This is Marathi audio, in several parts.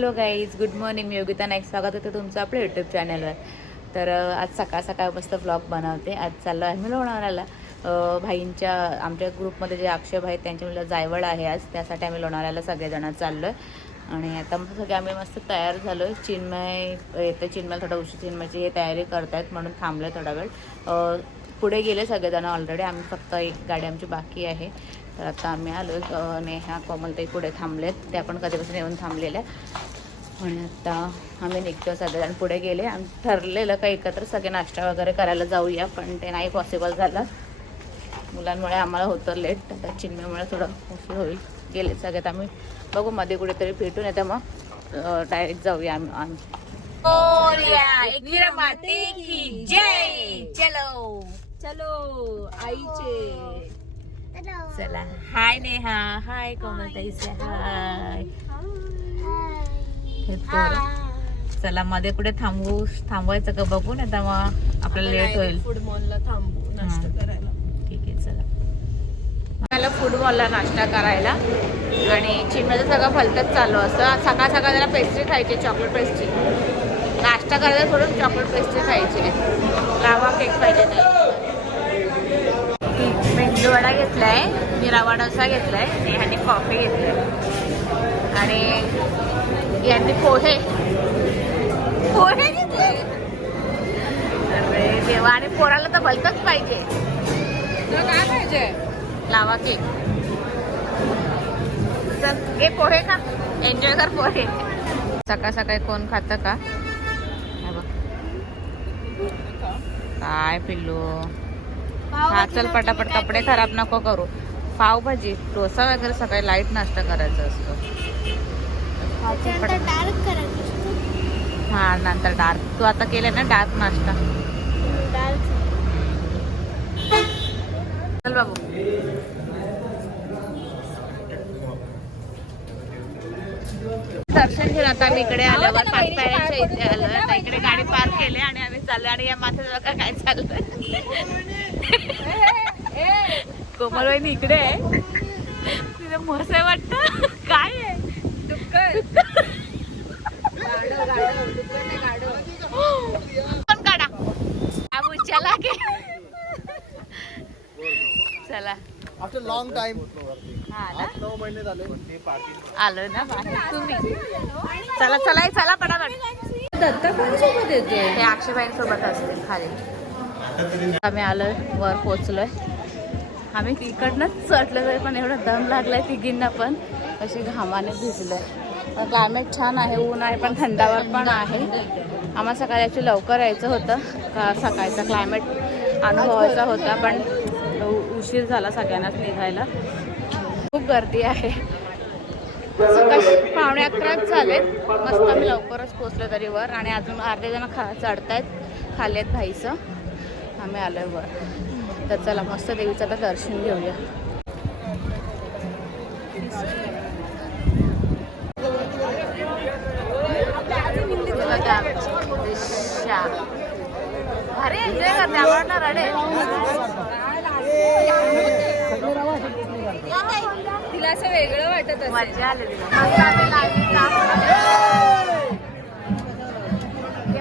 Hello guys good morning. मी योगिता नाईक. स्वागत होतं तुमचं आपल्या यूट्यूब चॅनलवर. तर आज सकाळ सकाळ मस्त ब्लॉग बनवते. आज चाललो आहे मी लोणावळ्याला. भाईंच्या आमच्या ग्रुपमध्ये जे अक्षय भाई आहेत, त्यांच्या मुलं जायवळ आहे आज. त्यासाठी आम्ही लोणावळ्याला सगळेजण चाललो आहे आणि आता सगळे आम्ही मस्त तयार झालो आहे चिन्मय येतं चिन्मय थोडा उशीर चिन्मयची हे तयारी करतायत म्हणून थांबलं थोडा वेळ. पुढे गेले सगळेजण ऑलरेडी आम्ही फक्त एक गाडी आमची बाकी आहे. तर आता आम्ही आलो नेहा कोमलताई पुढे थांबलेत. त्या पण कधीपासून येऊन थांबलेल्या. आणि आता आम्ही निघतो सगळेजण पुढे गेले. आम्ही ठरलेलं का एकत्र सगळे नाश्ता वगैरे करायला जाऊया पण ते नाही पॉसिबल झालं. मुलांमुळे आम्हाला होतं लेट आता चिन्मयमुळे थोडं उशीर होईल. गेले सगळ्यात आम्ही. बघू मध्ये कुठेतरी भेटून येतं मग. डायरेक्ट जाऊया आम्ही. आम्ही. माते की जय. चलो. चलो आईचे. चला. हाय नेहा. हाय कोमलताई से हाय. हे पोरं. चला मध्ये कुठे थांबवू थांबवायचं का बघू नाही तर मग आपल्याला लेट होईल. फूड मॉलला थांबू नाश्ता. करायला. ठीक आहे चला. मला फुटबॉलला नाश्ता करायला. आणि चिमण्याचं सगळं फलतच चालू असं सकाळ सकाळ त्याला पेस्ट्री खायची चॉकलेट पेस्ट्री नाश्ता करायला सोडून चॉकलेट पेस्ट्री खायची. लावा केक पाहिजे नाही. मेंदूवडा घेतलाय मी रवा डोसा घेतलाय नेहाने कॉफी घेतलाय आणि यांनी पोहे पोहे घेतले. अरे देवा आणि पोराला तर भलतच पाहिजे. काय पाहिजे? लावा चल हे पोहे का एन्जॉय कर पोहे. सकाळ सकाळी कोण खातं का. काय पिल्लू? हा चल पटापट कपडे खराब नको करू. पावभाजी डोसा वगैरे सकाळी लाइट नाश्ता करायचा असतो. हा, चल पटापट. हा नंतर डार्क. तू आता केले ना डार्क नाश्ता? चल बाबू. दर्शन घेऊन आता आम्ही इकडे आल्यावर पाचपाड्याच्या इथे आलो इकडे गाडी पार्क केली आणि आम्ही चाललो आणि या माथ्याचं बघा काय चाललंय? कोमल वहिनी इकडे आहे. तिला म्हस आहे वाटत. काय आहे? पण काढा. चला के. चला. आफ्टर लॉंग टाइम नऊ महिने झाले. आलो ना तुम्ही. चला चला चला पटापट. दत्ता पण सोबत येतोय हे अक्षयबाईंसोबत असतील खाली. आम्ही आलोय वर पोचलोय आम्ही इकडनंच चढलो तरी पण एवढा दम लागलाय तिघींना पण. अशी घामाने भिजलोय. क्लायमेट छान आहे ऊन आहे पण थंडावर पण आहे. आम्हाला सकाळी actually लवकर यायचं होतं. का सकाळचा क्लायमेट अनुभवायचा होता पण उ- उशीर झाला सगळ्यांनाच निघायला. खूप गर्दी आहे. सकाळी पावणे अकराच झालेत. मस्त आम्ही लवकरच पोचलो तरी वर. आणि अजून अर्धे जण खा चढतायत. खाली आहेत भाईचं. आम्ही आलोय वर. तर चला मस्त देवीचं आता दर्शन घेऊया. भारी एन्जॉय करते आवडणार रडे तिला असं वेगळं वाटत मजा आली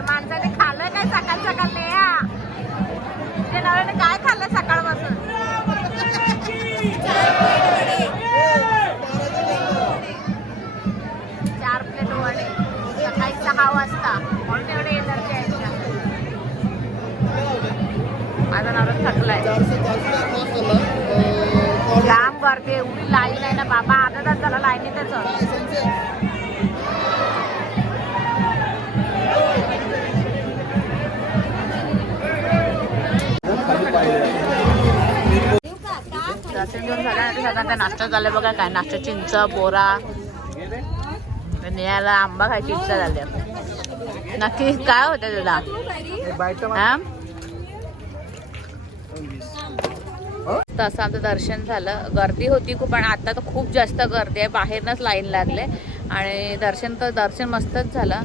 माणसाने खाल्लं काय सकाळ सकाळ नेहा? ते नवऱ्याने काय खाल्लं चार प्लेट वडे. सकाळी सहा वाजता. म्हणून एवढे एनर्जी आहे माझा नवरा थकलाय. जाम गर्दी एवढी लाईन आहे ना बाबा. आता तास झाला लाईनीतच. दर्शन घेऊन सगळ्यांचा नाश्ता झाला बघा काय नाश्ता? चिंच बोरा. निळ्याला आंबा खायची इच्छा झाली नक्की काय होतं तुला? हा? तसं आमचं दर्शन झालं. गर्दी होती खूप आणि आता तर खूप जास्त गर्दी आहे. बाहेरनच लाईन लागले. आणि दर्शन तर दर्शन मस्तच झालं.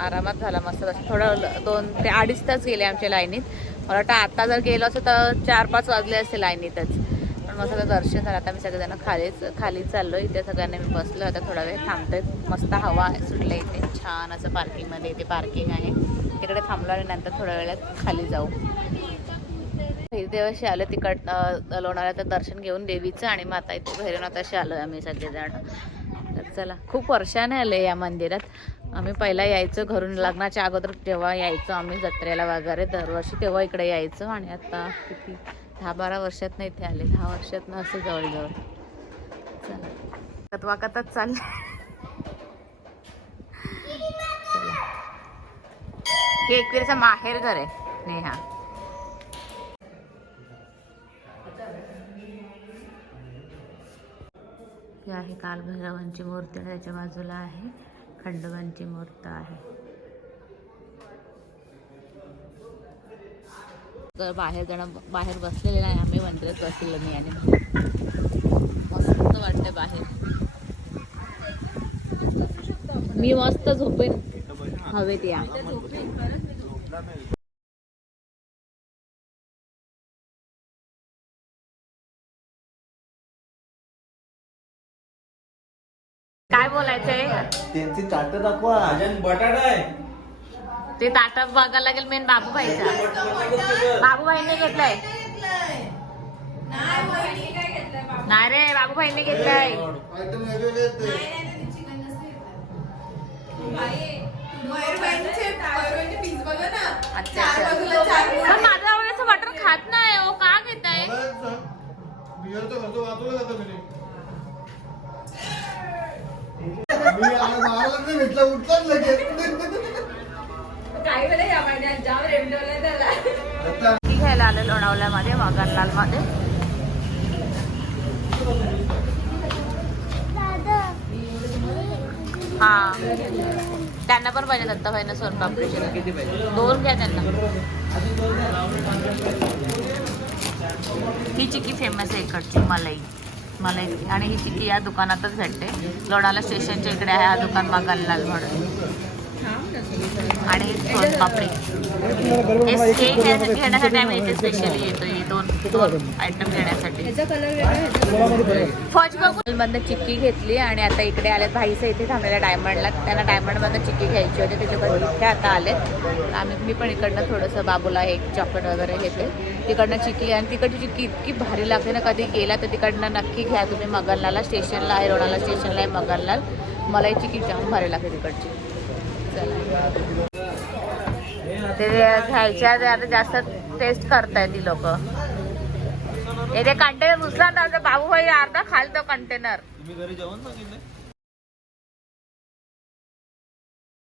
आरामात झाला मस्त. दर्शन थोडं दोन ते अडीच तास गेले आमच्या लाईनीत. मला वाटतं आत्ता जर गेलो असं तर चार पाच वाजले असते लाईनीतच. मग सगळं दर्शन झालं. आता मी सगळेजण खालीच खाली चाललो इथे सगळ्यांना मी बसलो आता थोडा वेळ थांबतोय. मस्त हवा सुटलं इथे. छान असं पार्किंगमध्ये इथे पार्किंग आहे. तिकडे थांबलो आणि नंतर थोड्या वेळात खाली जाऊ. देवाशी आलं तिकड लोणावळ्याचं दर्शन घेऊन देवीचं आणि मग आता इथे भैरवनाथाशी आलो आम्ही सगळेजण. तर चला खूप वर्षाने आले या मंदिरात. आम्ही पहिला यायचो घरून लग्नाच्या अगोदर तेव्हा यायचो आम्ही जत्रेला वगैरे. दरवर्षी तेव्हा इकडे यायचो आणि आता किती? दहा बारा वर्षात इथे आले. दहा वर्षात असं जवळजवळ. चला. वाकतच चालले. चला. हे एकविरीचं माहेर घर आहे नेहा. ही आहे कालभैरवांची मूर्ती त्याच्या बाजूला आहे खंडोबांची मूर्त आहे. तर बाहेर जण बाहेर बसलेले नाही. आम्ही मंदिरात बसलेलो मी आणि मस्त वाटतंय बाहेर. मी मस्त झोपेन. हवेत या. काय बोलायचंय? त्यांची ताट दाखवा. बटाटा आहे. ते ताटा बघायला लागेल मेन बाबूभाईचा बाबूभाईने घेतलंय. नाही रे बाबूभाईने घेतलंय. माझा अच्छा. पण माझं बटर खात नाही ओ का घेत मी आला मारायला नाही भेटला उठलाच लगेच. काही वेळा या महिन्यात जाम रेमडवला त्याला. ती घ्यायला आले लोणावल्यामध्ये मगनलाल मध्ये हा. त्यांना पण पाहिजे दत्ताभाईनं सोनपापडीचे दोन घ्या त्यांना. ही चिक्की फेमस आहे इकडची मलाई. मलाई. आणि ही चिक्की या दुकानातच भेटते. लोणावळा स्टेशनच्या इकडे आहे हा दुकान मगनलाल म्हणून. ही हे घेण्यासाठी आम्ही इथे स्पेशली येतो हे दोन दोन आयटम घेण्यासाठी. ह्याचा फौज बघून चिक्की घेतली आणि आता इकडे आले भाईचं इथे थांबलेल्या डायमंडला. त्यांना डायमंडमधनं चिक्की घ्यायची होती. त्याच्याकडे इथे आता आले आम्ही मी पण इकडनं थोडंसं बाबूला एक चॉकलेट वगैरे घेते. तिकडनं चिक्की आणि तिकडची चिक्की इतकी भारी लागते ना. कधी गेला तर तिकडनं नक्की घ्या तुम्ही. मगनलाला स्टेशनला आहे. रोडाला स्टेशनला आहे मगनलाल. मला ही चिक्की जाम भारी लागते तिकडची. चला. ते घ्यायच्या आता जास्त टेस्ट करताय ती लोक. हे ते कंटेनर उचला ना बाबूभाई अर्धा खाल तो कंटेनर